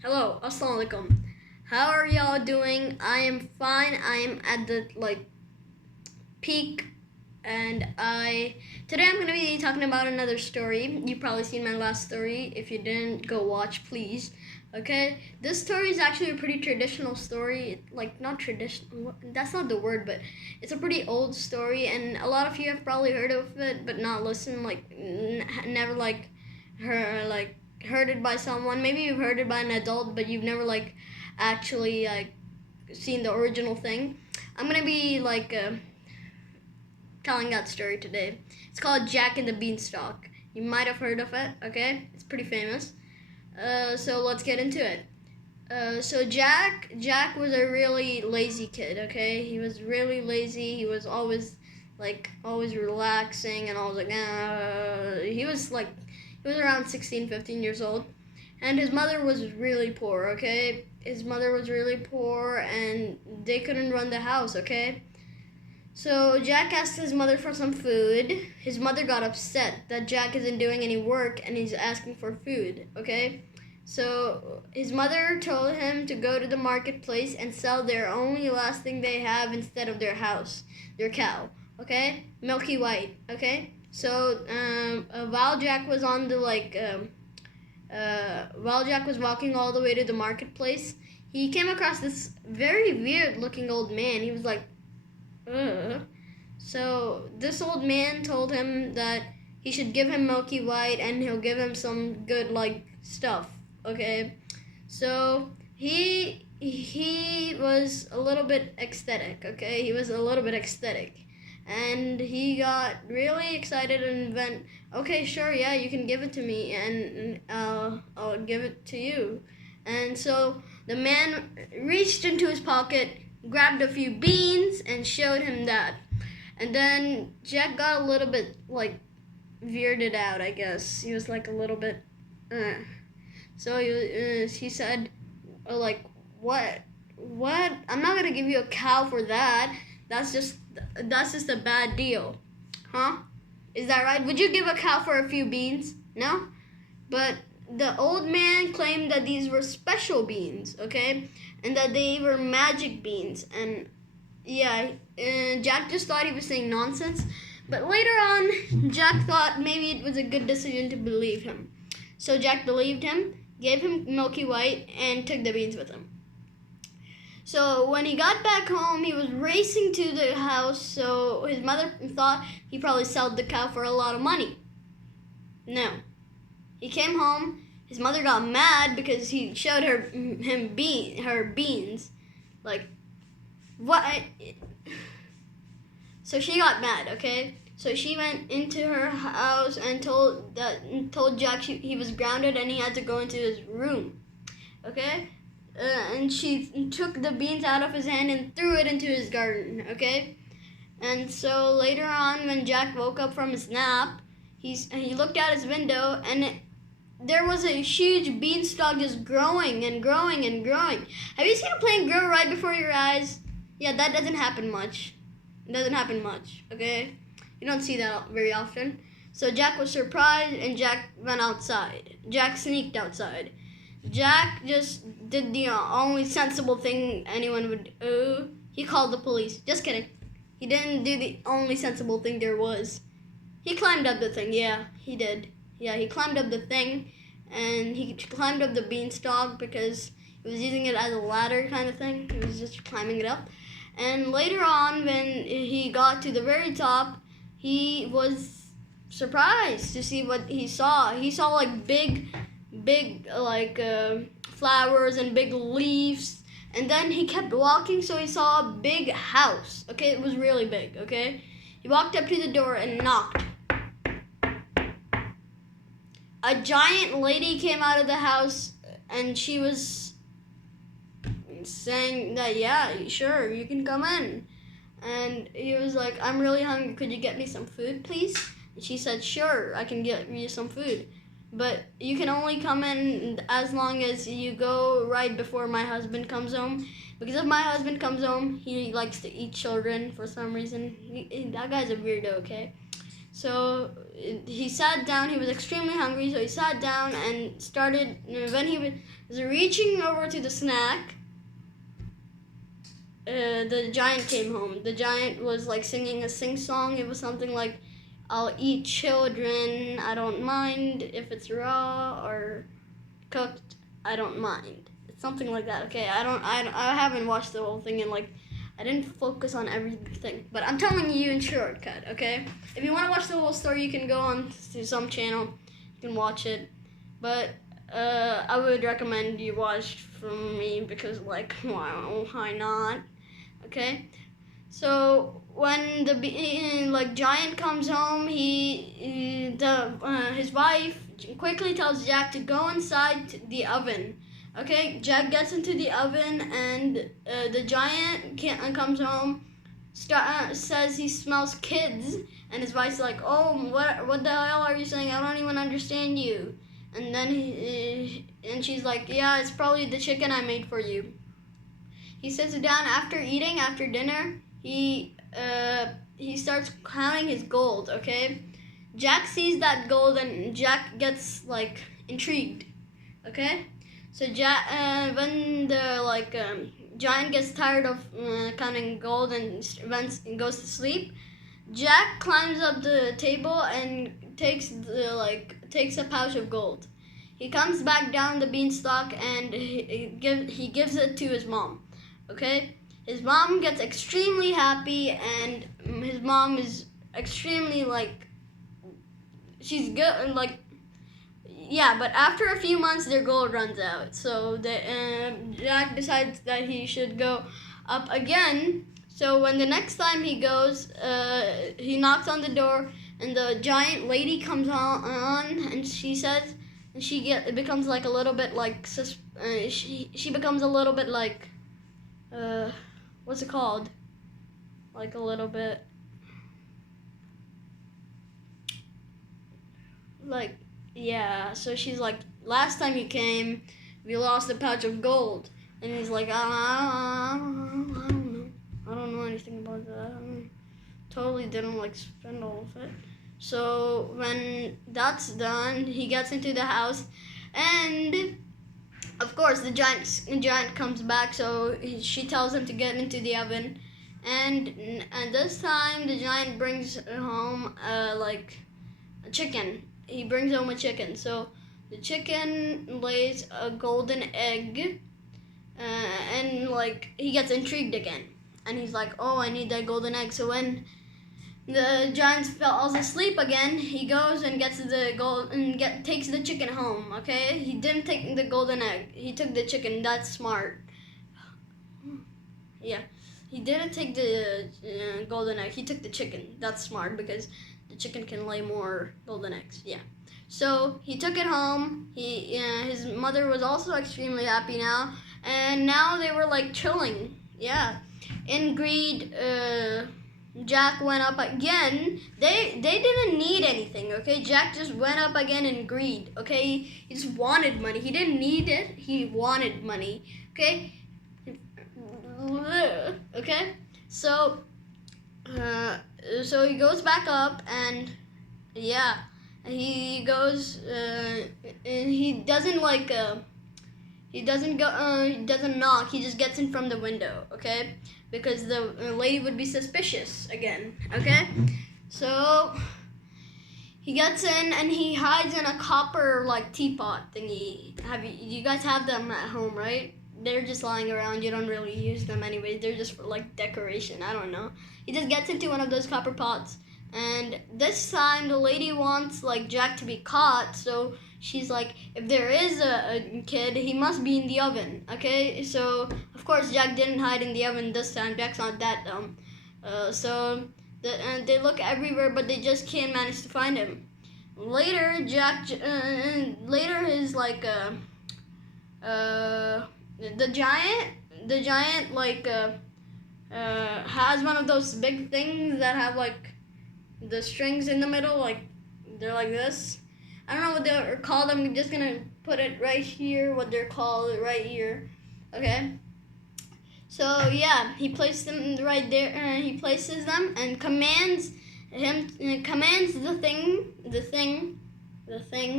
Hello, assalamu alaikum. How are y'all doing? I am fine. I am at the peak, and I today I'm gonna be talking about another story. You've probably seen my last story. If you didn't, go watch, please. Okay, this story is actually a pretty traditional story. Like not traditional. That's not the word, but it's a pretty old story, and a lot of you have probably heard of it, but not listened. Never heard it by someone. Maybe you've heard it by an adult, but you've never actually seen the original thing. I'm gonna be telling that story today. It's called Jack and the Beanstalk. You might have heard of it. Okay, it's pretty famous. So let's get into it. So Jack was a really lazy kid. Okay, he was really lazy. He was always relaxing and always he was around 16, 15 years old, and his mother was really poor. Okay, his mother was really poor, and they couldn't run the house. Okay. So Jack asked his mother for some food. His mother got upset that Jack isn't doing any work and he's asking for food, okay? So his mother told him to go to the marketplace and sell their only last thing they have instead of their house, their cow, okay? Milky White, okay? So while Jack was on while Jack was walking all the way to the marketplace, he came across this very weird looking old man. He was like, ugh. So this old man told him that he should give him Milky White and he'll give him some good stuff. Okay, so he was a little bit ecstatic. Okay, he was a little bit ecstatic, and he got really excited and went, okay, sure, yeah, you can give it to me, and I'll give it to you. And so the man reached into his pocket, grabbed a few beans, and showed him that. And then Jack got a little bit weirded out, I guess. He was a little bit. So he said, what? What? I'm not gonna give you a cow for that. That's just a bad deal, huh? Is that right? Would you give a cow for a few beans? No, but the old man claimed that these were special beans, okay, and that they were magic beans. And yeah, Jack just thought he was saying nonsense, but later on, Jack thought maybe it was a good decision to believe him. So Jack believed him, gave him Milky White, and took the beans with him. So when he got back home, he was racing to the house, so his mother thought he probably sold the cow for a lot of money. No. He came home, his mother got mad because he showed her beans. Like, what? So she got mad, okay? So she went into her house and told Jack he was grounded and he had to go into his room, okay? And she took the beans out of his hand and threw it into his garden, okay? And so later on, when Jack woke up from his nap, he looked out his window, and there was a huge beanstalk just growing and growing and growing. Have you seen a plant grow right before your eyes? Yeah, that doesn't happen much. It doesn't happen much, okay? You don't see that very often. So Jack was surprised, and Jack went outside. Jack sneaked outside. Jack just did the only sensible thing anyone would do. He called the police. Just kidding. He didn't do the only sensible thing there was. He climbed up the thing. Yeah, he did. Yeah, he climbed up the thing, and he climbed up the beanstalk because he was using it as a ladder kind of thing. He was just climbing it up. And later on, when he got to the very top, he was surprised to see what he saw. He saw big flowers and big leaves, and then he kept walking, so he saw a big house. Okay, it was really big. Okay, he walked up to the door and knocked. A giant lady came out of the house, and she was saying that, yeah, sure, you can come in. And he was like, I'm really hungry, could you get me some food, please? And she said, sure, I can get you some food, but you can only come in as long as you go right before my husband comes home, because if my husband comes home, he likes to eat children for some reason. That guy's a weirdo, okay? So he sat down. He was extremely hungry, so he sat down and started. When he was reaching over to the snack, the giant came home. The giant was like singing a sing-song. It was something like, "I'll eat children. I don't mind if it's raw or cooked. I don't mind." It's something like that. Okay, I haven't watched the whole thing, and like I didn't focus on everything, but I'm telling you in shortcut. Okay, if you want to watch the whole story, you can go on to some channel. You can watch it, but I would recommend you watch from me because like why not? Okay, so when the giant comes home, his wife quickly tells Jack to go inside the oven. Okay, Jack gets into the oven, and the giant comes home, says he smells kids, and his wife's like, "Oh, what the hell are you saying? I don't even understand you." And then and she's like, "Yeah, it's probably the chicken I made for you." He sits down after dinner. He starts counting his gold. Okay, Jack sees that gold, and Jack gets like intrigued. Okay, so when the giant gets tired of counting gold and goes to sleep, Jack climbs up the table and takes a pouch of gold. He comes back down the beanstalk, and he gives it to his mom. Okay, his mom gets extremely happy, and his mom is extremely she's good yeah, but after a few months their gold runs out, so Jack decides that he should go up again. So when the next time he goes, he knocks on the door, and the giant lady comes on, and she says, and becomes like a little bit like she becomes a little bit like what's it called? Like a little bit like, yeah. So she's like, "Last time you came, we lost a pouch of gold." And he's like, I don't know. I don't know anything about that. Totally didn't spend all of it. So when that's done, he gets into the house, and of course the giant comes back. So she tells him to get into the oven, and this time the giant brings home a chicken. He brings home a chicken. So the chicken lays a golden egg, and he gets intrigued again, and he's like, "Oh, I need that golden egg." So when the giant falls asleep again, he goes and gets the gold and takes the chicken home. Okay, he didn't take the golden egg. He took the chicken. That's smart. Yeah, he didn't take the golden egg. He took the chicken. That's smart because the chicken can lay more golden eggs. Yeah. So he took it home. His mother was also extremely happy now, and now they were chilling. Yeah. In greed, Jack went up again. They didn't need anything. Okay, Jack just went up again in greed. Okay, he just wanted money. He didn't need it. He wanted money. Okay. Okay. So he goes back up, and yeah. He goes, and he doesn't he doesn't knock. He just gets in from the window, okay? Because the lady would be suspicious again, okay? So he gets in, and he hides in a copper teapot thingy. You guys have them at home, right? They're just lying around. You don't really use them anyway. They're just for decoration. I don't know. He just gets into one of those copper pots. And this time the lady wants Jack to be caught, so she's like, if there is a kid, he must be in the oven. Okay, so of course Jack didn't hide in the oven this time. Jack's not that dumb. So they look everywhere, but they just can't manage to find him. Later, later his the giant has one of those big things that have the strings in the middle, they're like this. I don't know what they're called. I'm just gonna put it right here, what they're called right here. Okay. So yeah, he placed them right there. He places them and commands commands the thing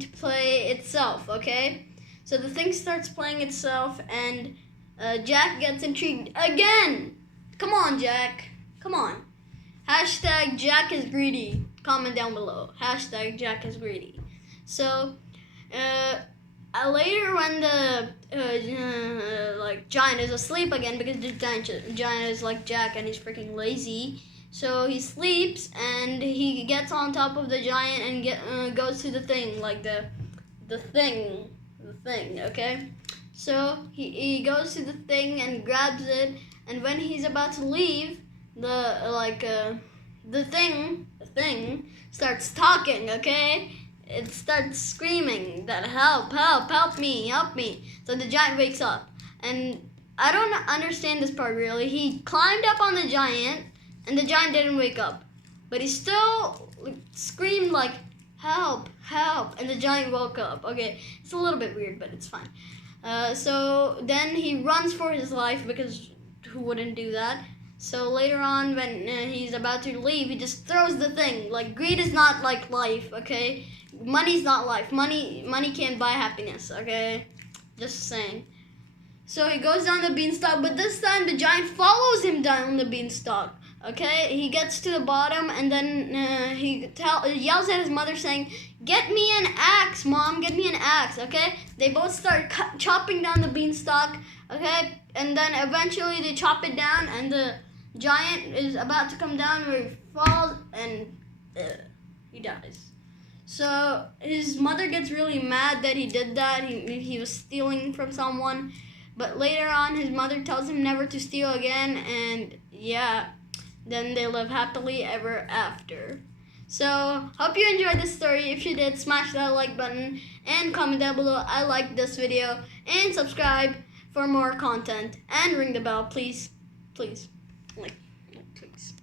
to play itself. Okay, so the thing starts playing itself, and Jack gets intrigued again. Come on, Jack. Come on. Hashtag Jack is greedy. Comment down below. Hashtag Jack is greedy. So, later when the giant is asleep again, because the giant is like Jack and he's freaking lazy. So he sleeps and he gets on top of the giant and goes to the thing, like the thing. Okay. So he goes to the thing and grabs it, and when he's about to leave, the thing starts talking. Okay. It starts screaming that help me. So the giant wakes up, and I don't understand this part really. He climbed up on the giant, and the giant didn't wake up, but he still screamed like help, and the giant woke up. Okay, it's a little bit weird, but it's fine. So then he runs for his life, because who wouldn't do that? So later on, when he's about to leave, he just throws the thing. Like, greed is not like life, okay? Money's not life. Money can't buy happiness, okay? Just saying. So he goes down the beanstalk, but this time the giant follows him down the beanstalk, okay? He gets to the bottom, and then he yells at his mother saying, "Get me an axe, Mom, get me an axe," okay? They both start chopping down the beanstalk, okay? And then eventually they chop it down, and the giant is about to come down where he falls, and he dies. So his mother gets really mad that he did that. He was stealing from someone. But later on, his mother tells him never to steal again, and yeah, then they live happily ever after. So, hope you enjoyed this story. If you did, smash that like button and comment down below I like this video, and subscribe for more content, and ring the bell, please. Please. Like, please.